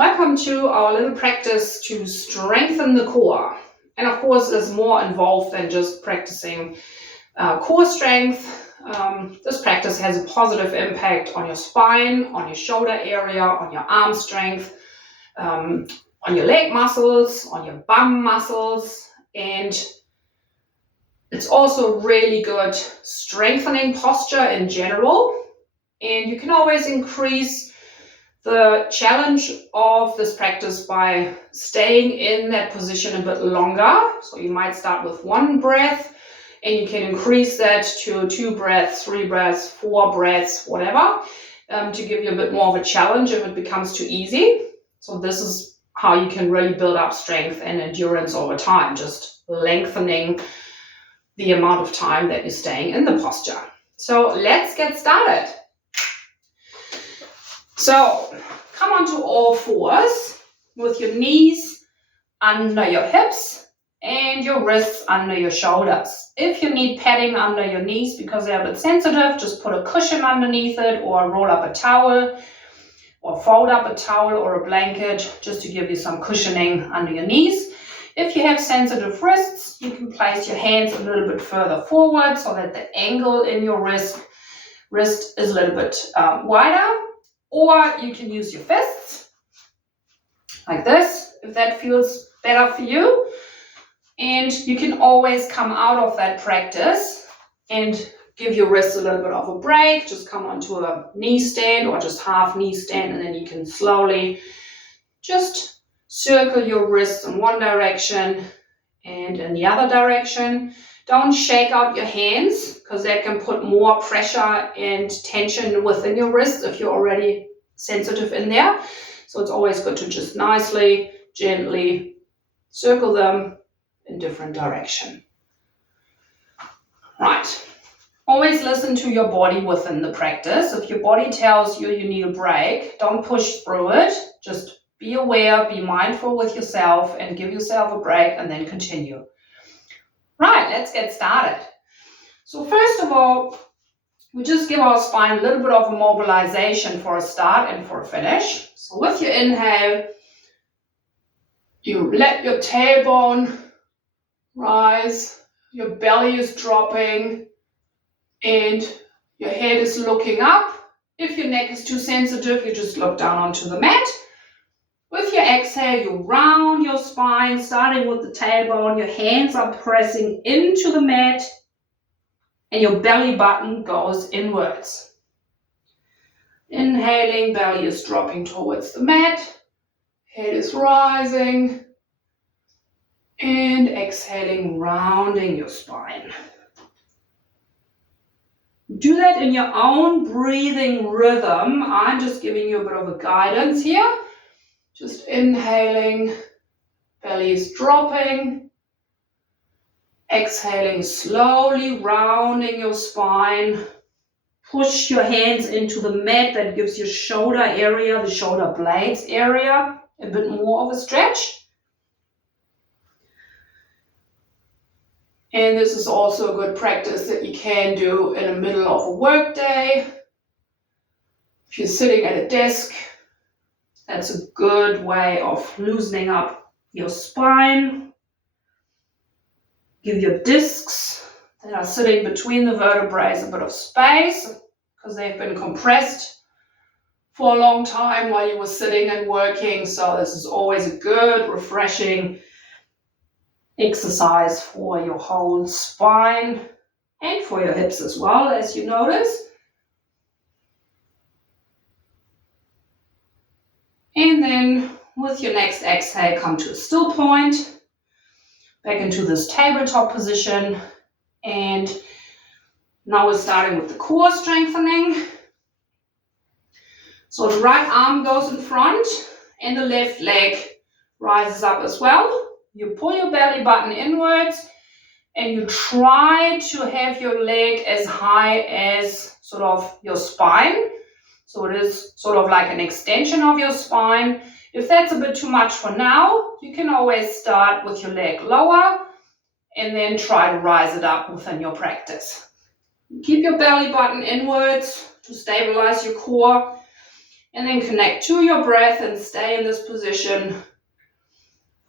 Welcome to our little practice to strengthen the core. And of course, there's more involved than just practicing core strength. This practice has a positive impact on your spine, on your shoulder area, on your arm strength, on your leg muscles, on your bum muscles, and it's also really good strengthening posture in general. And you can always increase the challenge of this practice by staying in that position a bit longer. So you might start with 1 breath and you can increase that to 2 breaths, 3 breaths, 4 breaths, whatever, to give you a bit more of a challenge if it becomes too easy. So this is how you can really build up strength and endurance over time, just lengthening the amount of time that you're staying in the posture. So let's get started. So come onto all fours with your knees under your hips and your wrists under your shoulders. If you need padding under your knees because they're a bit sensitive, just put a cushion underneath it or roll up a towel or fold up a towel or a blanket just to give you some cushioning under your knees. If you have sensitive wrists, you can place your hands a little bit further forward so that the angle in your wrist is a little bit wider. Or you can use your fists, like this, if that feels better for you. And you can always come out of that practice and give your wrists a little bit of a break. Just come onto a knee stand or just half knee stand, and then you can slowly just circle your wrists in one direction and in the other direction. Don't shake out your hands because that can put more pressure and tension within your wrist if you're already sensitive in there. So it's always good to just nicely, gently circle them in different direction. Right. Always listen to your body within the practice. If your body tells you you need a break, don't push through it. Just be aware, be mindful with yourself and give yourself a break and then continue. Right, let's get started. So first of all, we just give our spine a little bit of a mobilization for a start and for a finish. So with your inhale, you let your tailbone rise, your belly is dropping, and your head is looking up. If your neck is too sensitive, you just look down onto the mat. With your exhale, you round your spine, starting with the tailbone. Your hands are pressing into the mat, and your belly button goes inwards. Inhaling, belly is dropping towards the mat, head is rising, and exhaling, rounding your spine. Do that in your own breathing rhythm. I'm just giving you a bit of a guidance here. Just inhaling, belly is dropping. Exhaling, slowly rounding your spine. Push your hands into the mat. That gives your shoulder area, the shoulder blades area, a bit more of a stretch. And this is also a good practice that you can do in the middle of a work day. If you're sitting at a desk, that's a good way of loosening up your spine. Give your discs that are sitting between the vertebrae a bit of space because they've been compressed for a long time while you were sitting and working. So this is always a good, refreshing exercise for your whole spine and for your hips as well, as you notice. And then with your next exhale, come to a still point, back into this tabletop position. And now we're starting with the core strengthening. So the right arm goes in front and the left leg rises up as well. You pull your belly button inwards and you try to have your leg as high as sort of your spine. So it is sort of like an extension of your spine. If that's a bit too much for now, you can always start with your leg lower and then try to rise it up within your practice. Keep your belly button inwards to stabilize your core. And then connect to your breath and stay in this position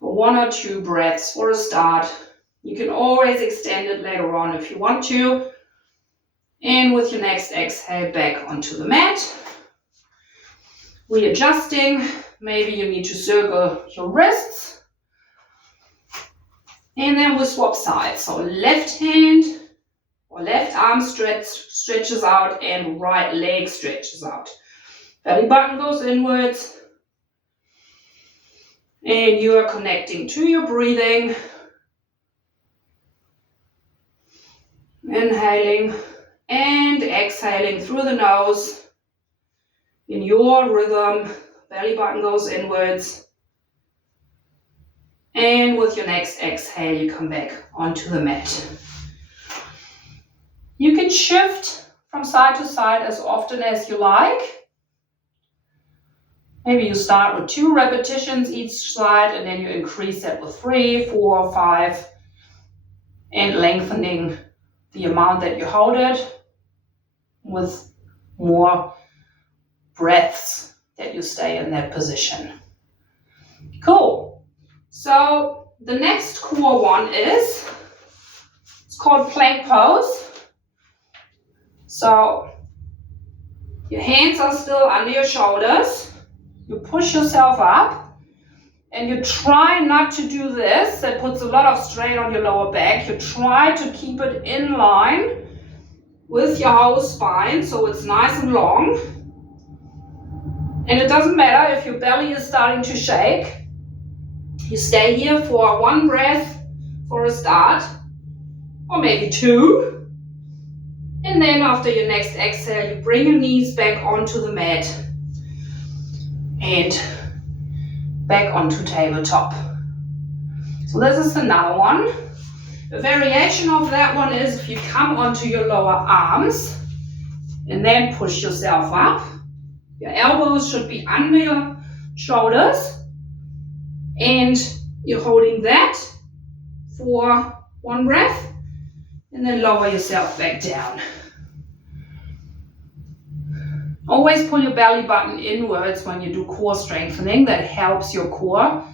for 1 or 2 breaths for a start. You can always extend it later on if you want to. And with your next exhale, back onto the mat. Readjusting. Maybe you need to circle your wrists. And then we swap sides. So left hand or left arm stretches out and right leg stretches out. Belly button goes inwards. And you are connecting to your breathing. Inhaling and exhaling through the nose. In your rhythm, belly button goes inwards. And with your next exhale, you come back onto the mat. You can shift from side to side as often as you like. Maybe you start with 2 repetitions each side and then you increase that with 3, 4, 5 and lengthening the amount that you hold it with more breaths that you stay in that position. Cool. So the next core one is, it's called plank pose. So your hands are still under your shoulders. You push yourself up and you try not to do this. That puts a lot of strain on your lower back. You try to keep it in line with your whole spine so it's nice and long. And it doesn't matter if your belly is starting to shake. You stay here for 1 breath for a start, or maybe 2. And then after your next exhale, you bring your knees back onto the mat and back onto tabletop. So this is another one. A variation of that one is if you come onto your lower arms and then push yourself up. Your elbows should be under your shoulders and you're holding that for 1 breath and then lower yourself back down. Always pull your belly button inwards when you do core strengthening. That helps your core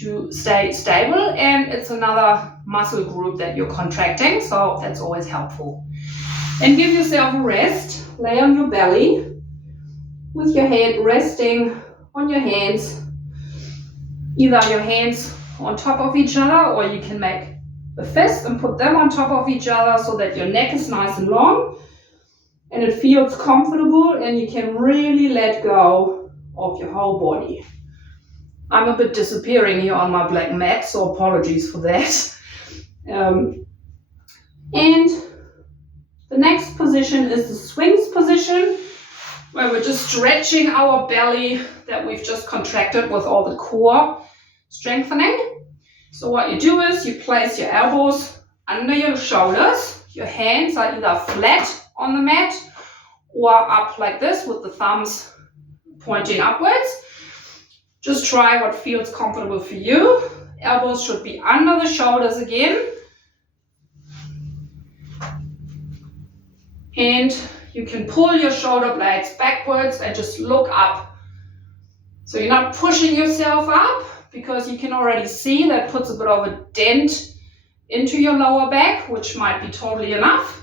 to stay stable and it's another muscle group that you're contracting, so that's always helpful. And give yourself a rest. Lay on your belly with your head resting on your hands. Either your hands on top of each other or you can make a fist and put them on top of each other so that your neck is nice and long and it feels comfortable and you can really let go of your whole body. I'm a bit disappearing here on my black mat, so apologies for that. And the next position is the swings position, where we're just stretching our belly that we've just contracted with all the core strengthening. So what you do is you place your elbows under your shoulders. Your hands are either flat on the mat or up like this with the thumbs pointing upwards. Just try what feels comfortable for you. Elbows should be under the shoulders again. And you can pull your shoulder blades backwards and just look up. So you're not pushing yourself up because you can already see that puts a bit of a dent into your lower back, which might be totally enough.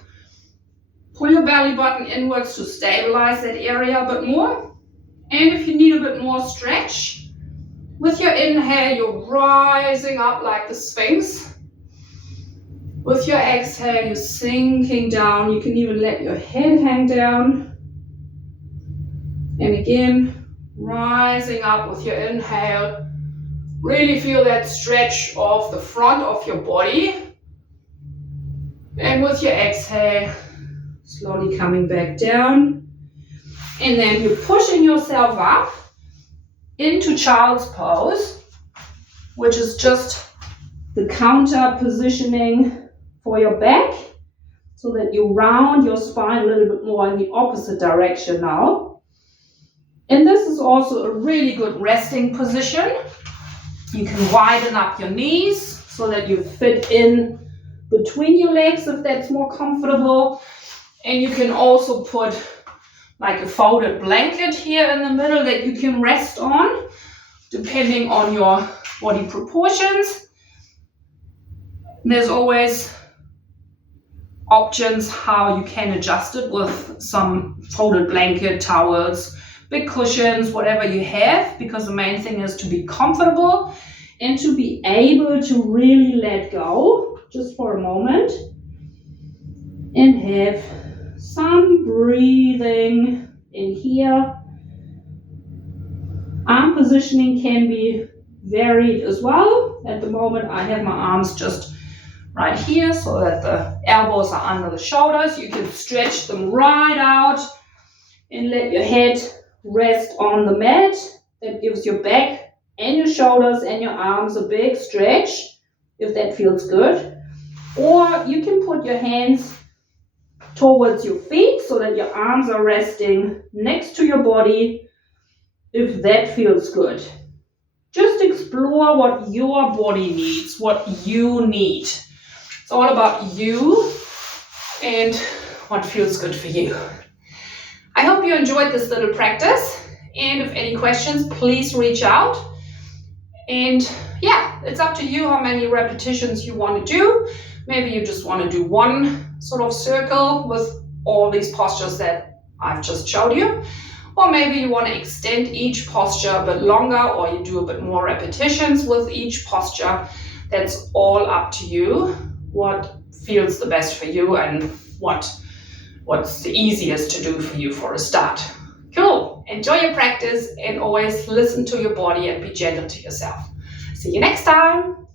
Pull your belly button inwards to stabilize that area a bit more. And if you need a bit more stretch, with your inhale, you're rising up like the Sphinx. With your exhale, you're sinking down. You can even let your head hang down. And again, rising up with your inhale. Really feel that stretch of the front of your body. And with your exhale, slowly coming back down. And then you're pushing yourself up into child's pose, which is just the counter positioning for your back, so that you round your spine a little bit more in the opposite direction now. And this is also a really good resting position. You can widen up your knees so that you fit in between your legs if that's more comfortable. And you can also put like a folded blanket here in the middle that you can rest on, depending on your body proportions. There's always options how you can adjust it with some folded blanket, towels, big cushions, whatever you have, because the main thing is to be comfortable and to be able to really let go just for a moment and have some breathing in here. Arm positioning can be varied as well. At the moment I have my arms just right here so that the elbows are under the shoulders. You can stretch them right out and let your head rest on the mat. That gives your back and your shoulders and your arms a big stretch, if that feels good. Or you can put your hands towards your feet so that your arms are resting next to your body, if that feels good. Just explore what your body needs, what you need. It's all about you and what feels good for you. I hope you enjoyed this little practice, and if any questions, please reach out. And yeah, it's up to you how many repetitions you want to do. Maybe you just want to do one sort of circle with all these postures that I've just showed you. Or maybe you want to extend each posture a bit longer, or you do a bit more repetitions with each posture. That's all up to you, what feels the best for you and what's the easiest to do for you for a start. Cool. Enjoy your practice and always listen to your body and be gentle to yourself. See you next time.